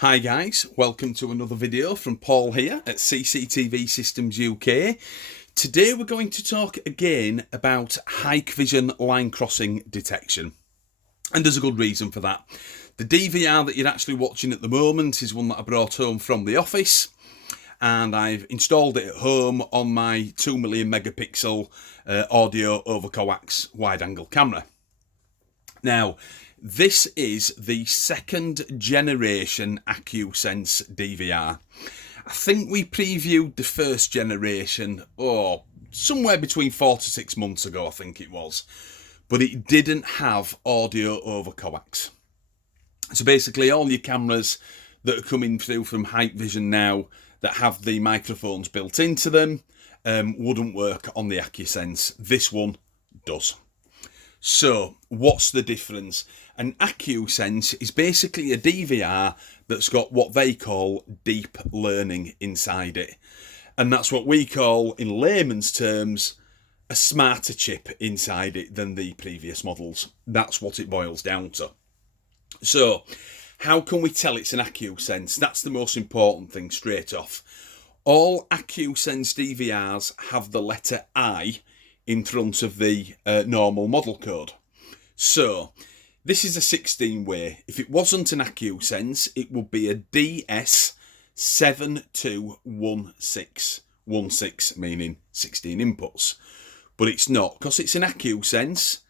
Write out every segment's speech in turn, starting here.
Hi guys, welcome to another video from Paul here at CCTV Systems UK. Today we're going to talk again about Hikvision line crossing detection. And there's a good reason for that. The DVR that you're actually watching at the moment is one that I brought home from the office, and I've installed it at home on my 2 million megapixel audio over coax wide angle camera. Now, this is the second generation Acusense DVR. I think we previewed the first generation, somewhere between 4 to 6 months ago, I think it was. But it didn't have audio over coax. So basically all your cameras that are coming through from Hikvision now that have the microphones built into them wouldn't work on the Acusense. This one does. So, what's the difference? An Acusense is basically a DVR that's got what they call deep learning inside it. And that's what we call, in layman's terms, a smarter chip inside it than the previous models. That's what it boils down to. So, how can we tell it's an Acusense? That's the most important thing straight off. All Acusense DVRs have the letter I in front of the normal model code. So this is a 16-way. If it wasn't an Acusense, it would be a IDS-7216. 16 meaning 16 inputs. But it's not, because it's an Acusense.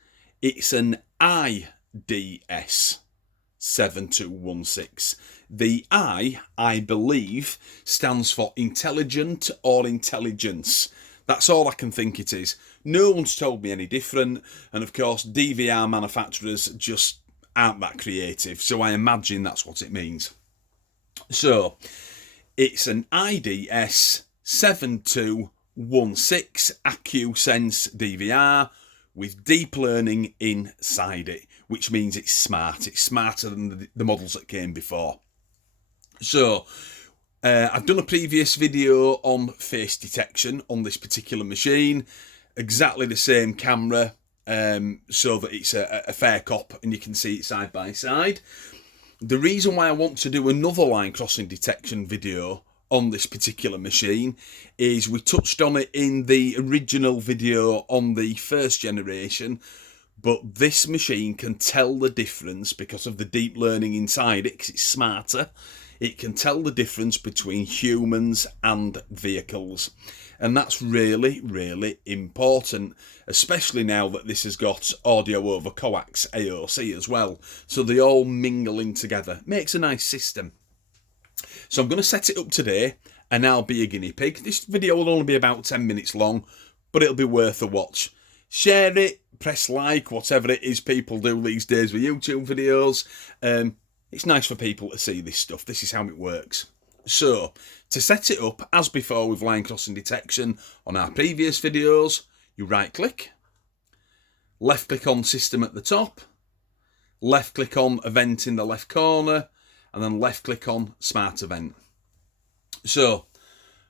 It's an IDS-7216. The I believe, stands for intelligent or intelligence. That's all I can think it is. No one's told me any different, and of course DVR manufacturers just aren't that creative, so I imagine that's what it means. So it's an IDS-7216 Acusense DVR with deep learning inside it, which means it's smart. It's smarter than the models that came before. So I've done a previous video on face detection on this particular machine. Exactly the same camera, so that it's a fair cop and you can see it side by side. The reason why I want to do another line crossing detection video on this particular machine is we touched on it in the original video on the first generation, but this machine can tell the difference because of the deep learning inside it, because it's smarter. It can tell the difference between humans and vehicles. And that's really, really important, especially now that this has got audio over coax AOC as well. So they all mingle in together. Makes a nice system. So I'm going to set it up today and I'll be a guinea pig. This video will only be about 10 minutes long, but it'll be worth a watch. Share it, press like, whatever it is people do these days with YouTube videos. It's nice for people to see this stuff. This is how it works. So, to set it up, as before with line crossing detection on our previous videos, you right click, left click on system at the top, left click on event in the left corner, and then left click on smart event. So,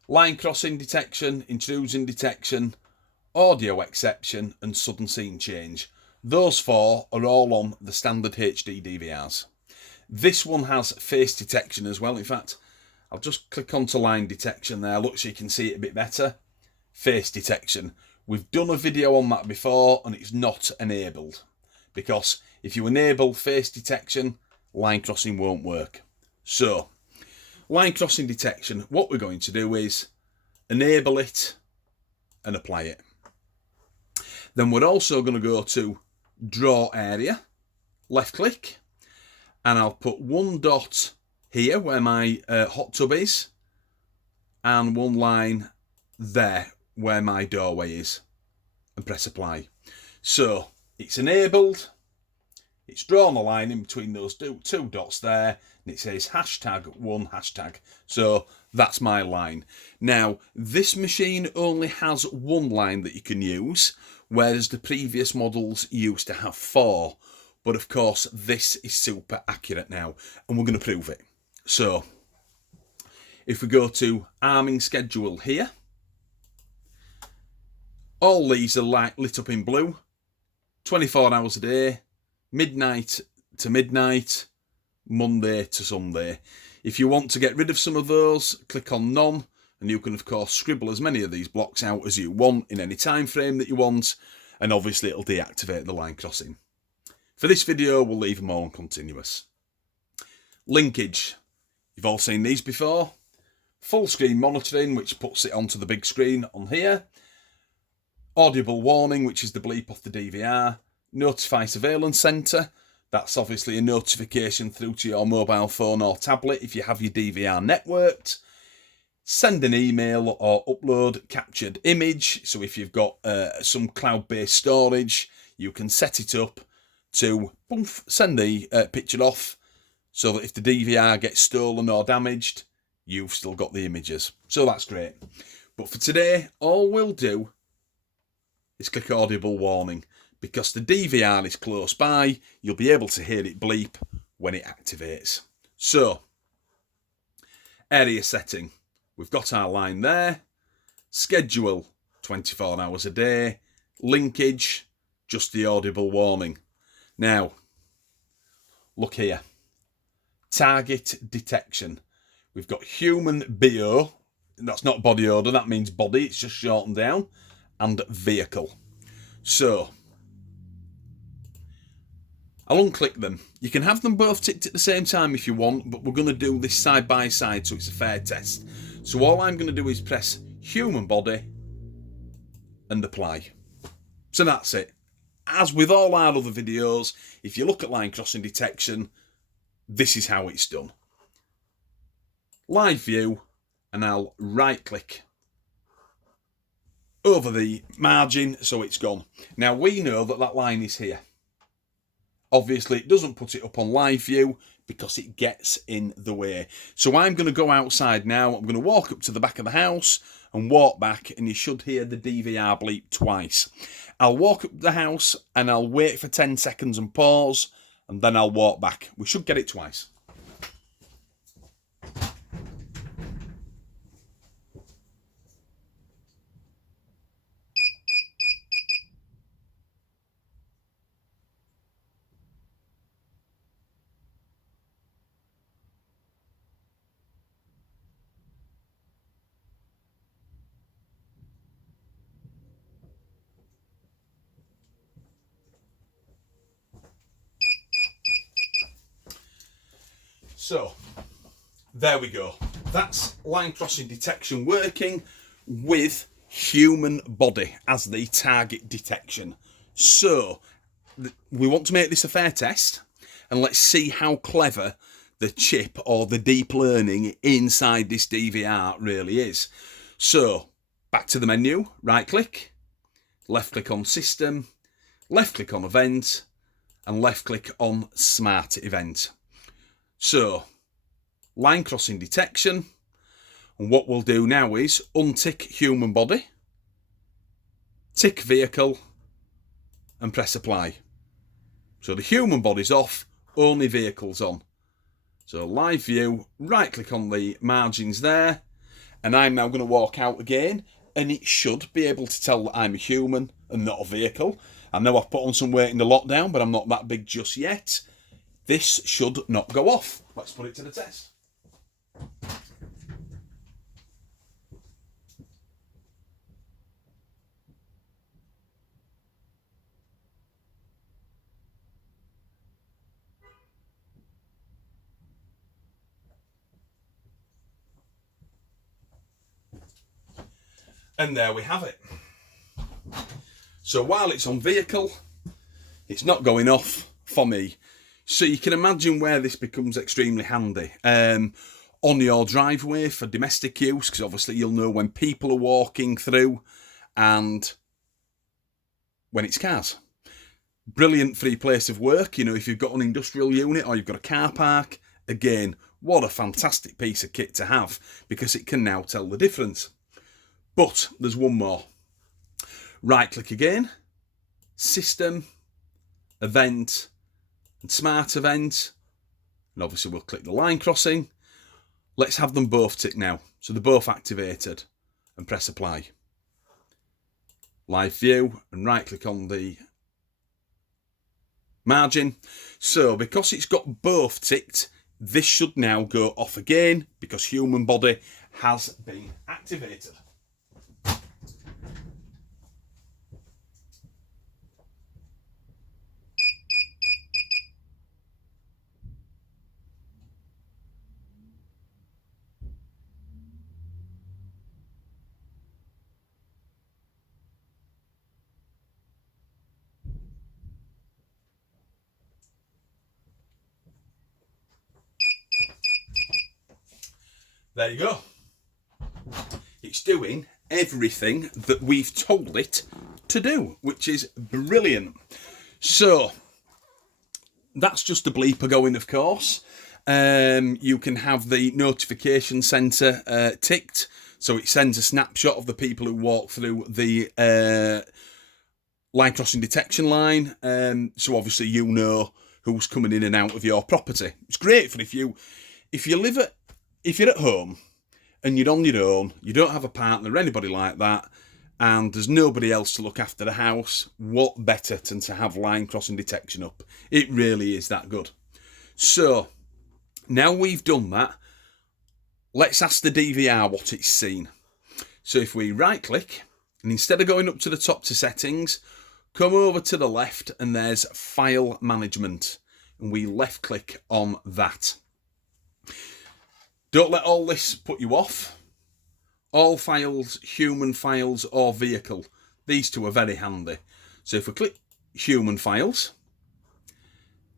line crossing detection, intrusion detection, audio exception, and sudden scene change. Those four are all on the standard HD DVRs. This one has face detection as well. In fact, I'll just click onto line detection there. Look, so you can see it a bit better. Face detection. We've done a video on that before and it's not enabled. Because if you enable face detection, line crossing won't work. So, line crossing detection, what we're going to do is enable it and apply it. Then we're also going to go to draw area, left click, and I'll put one dot here where my hot tub is, and one line there where my doorway is, and press apply. So it's enabled, it's drawn a line in between those two dots there, and it says #1#. So that's my line. Now, this machine only has one line that you can use, whereas the previous models used to have 4. But of course, this is super accurate now, and we're going to prove it. So, if we go to arming schedule here, all these are lit up in blue, 24 hours a day, midnight to midnight, Monday to Sunday. If you want to get rid of some of those, click on none, and you can of course scribble as many of these blocks out as you want in any time frame that you want, and obviously it'll deactivate the line crossing. For this video, we'll leave them all on continuous. Linkage. You've all seen these before. Full screen monitoring, which puts it onto the big screen on here. Audible warning, which is the bleep off the DVR. Notify surveillance centre. That's obviously a notification through to your mobile phone or tablet if you have your DVR networked. Send an email or upload captured image. So if you've got some cloud-based storage, you can set it up to send the picture off, so that if the DVR gets stolen or damaged, you've still got the images. So that's great. But for today, all we'll do is click audible warning. Because the DVR is close by, you'll be able to hear it bleep when it activates. So, area setting. We've got our line there. Schedule, 24 hours a day. Linkage, just the audible warning. Now, look here. Target detection. We've got human BO. That's not body odour, that means body. It's just shortened down. And vehicle. So, I'll unclick them. You can have them both ticked at the same time if you want, but we're going to do this side by side so it's a fair test. So all I'm going to do is press human body and apply. So that's it. As with all our other videos, if you look at line crossing detection, this is how it's done. Live view, and I'll right click over the margin so it's gone. Now we know that that line is here. Obviously, it doesn't put it up on live view because it gets in the way. So I'm going to go outside now. I'm going to walk up to the back of the house and walk back, and you should hear the DVR bleep twice. I'll walk up the house and I'll wait for 10 seconds and pause, and then I'll walk back. We should get it twice. So, there we go. That's line crossing detection working with human body as the target detection. So, we want to make this a fair test, and let's see how clever the chip or the deep learning inside this DVR really is. So, back to the menu, right click, left click on system, left click on event, and left click on smart event. So, line crossing detection, and what we'll do now is untick human body, tick vehicle, and press apply. So the human body's off, only vehicle's on. So live view, right click on the margins there, and I'm now going to walk out again, and it should be able to tell that I'm a human and not a vehicle. I know I've put on some weight in the lockdown, but I'm not that big just yet. This should not go off. Let's put it to the test. And there we have it. So while it's on vehicle, it's not going off for me. So you can imagine where this becomes extremely handy. On your driveway for domestic use, because obviously you'll know when people are walking through and when it's cars. Brilliant for your place of work, you know, if you've got an industrial unit or you've got a car park. Again, what a fantastic piece of kit to have, because it can now tell the difference. But there's one more. Right click again, system, event, and smart event, and obviously we'll click the line crossing. Let's have them both tick now, so they're both activated, and press apply. Live view, and right click on the margin. So because it's got both ticked, this should now go off again because human body has been activated. There you go. It's doing everything that we've told it to do, which is brilliant. So that's just a bleeper going, of course. You can have the notification centre ticked, so it sends a snapshot of the people who walk through the line crossing detection line. So obviously you know who's coming in and out of your property. It's great for if you're at home and you're on your own, you don't have a partner or anybody like that, and there's nobody else to look after the house. What better than to have line crossing detection up? It really is that good. So now we've done that, let's ask the DVR what it's seen. So if we right click, and instead of going up to the top to settings, come over to the left and there's file management, and we left click on that. Don't let all this put you off. All files, human files or vehicle, these two are very handy. So if we click human files,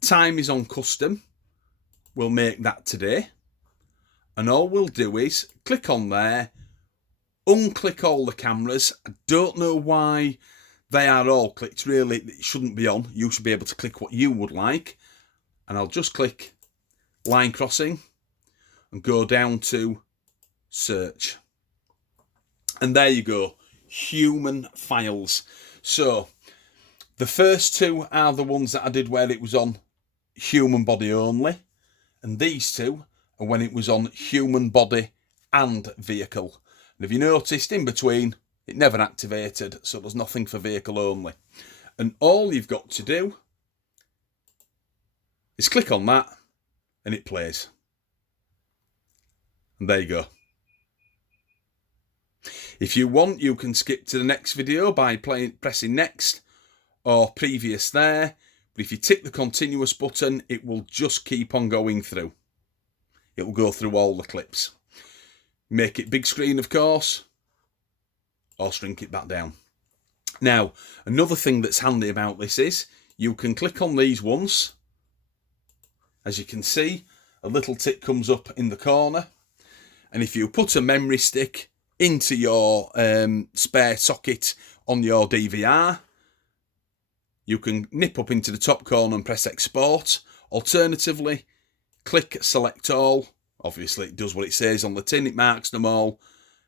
time is on custom, we'll make that today. And all we'll do is click on there, unclick all the cameras. I don't know why they are all clicked, really, it shouldn't be on. You should be able to click what you would like. And I'll just click line crossing and go down to search. And there you go, human files. So the first two are the ones that I did where it was on human body only. And these two are when it was on human body and vehicle. And if you noticed, in between, it never activated, so there's nothing for vehicle only. And all you've got to do is click on that and it plays. And there you go. If you want, you can skip to the next video by pressing next or previous there. But if you tick the continuous button, it will just keep on going through. It will go through all the clips. Make it big screen, of course, or shrink it back down. Now, another thing that's handy about this is you can click on these once. As you can see, a little tick comes up in the corner. And if you put a memory stick into your spare socket on your DVR, you can nip up into the top corner and press export. Alternatively, click select all. Obviously, it does what it says on the tin. It marks them all,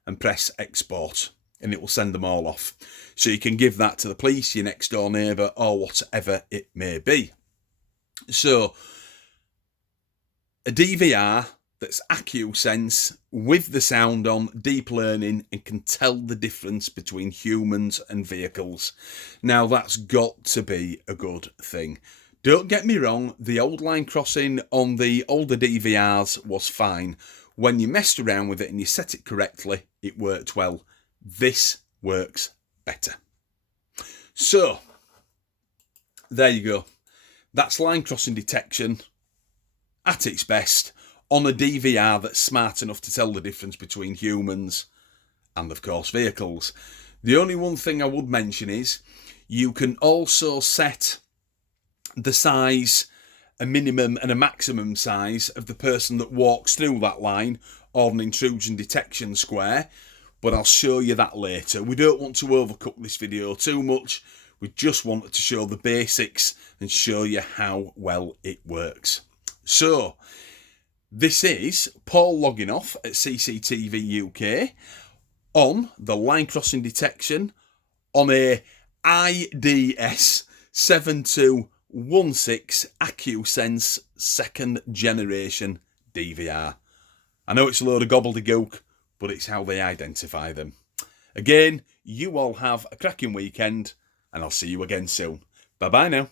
and press export, and it will send them all off. So you can give that to the police, your next door neighbour, or whatever it may be. So a DVR that's Acusense with the sound on, deep learning, and can tell the difference between humans and vehicles. Now that's got to be a good thing. Don't get me wrong, the old line crossing on the older DVRs was fine. When you messed around with it and you set it correctly, it worked well. This works better. So, there you go. That's line crossing detection at its best on a DVR that's smart enough to tell the difference between humans and, of course, vehicles. The only one thing I would mention is you can also set the size, a minimum and a maximum size of the person that walks through that line or an intrusion detection square, but I'll show you that later. We don't want to overcook this video too much. We just wanted to show the basics and show you how well it works. So, this is Paul logging off at CCTV UK on the line crossing detection on a IDS-7216 Acusense 2nd generation DVR. I know it's a load of gobbledygook, but it's how they identify them. Again, you all have a cracking weekend, and I'll see you again soon. Bye-bye now.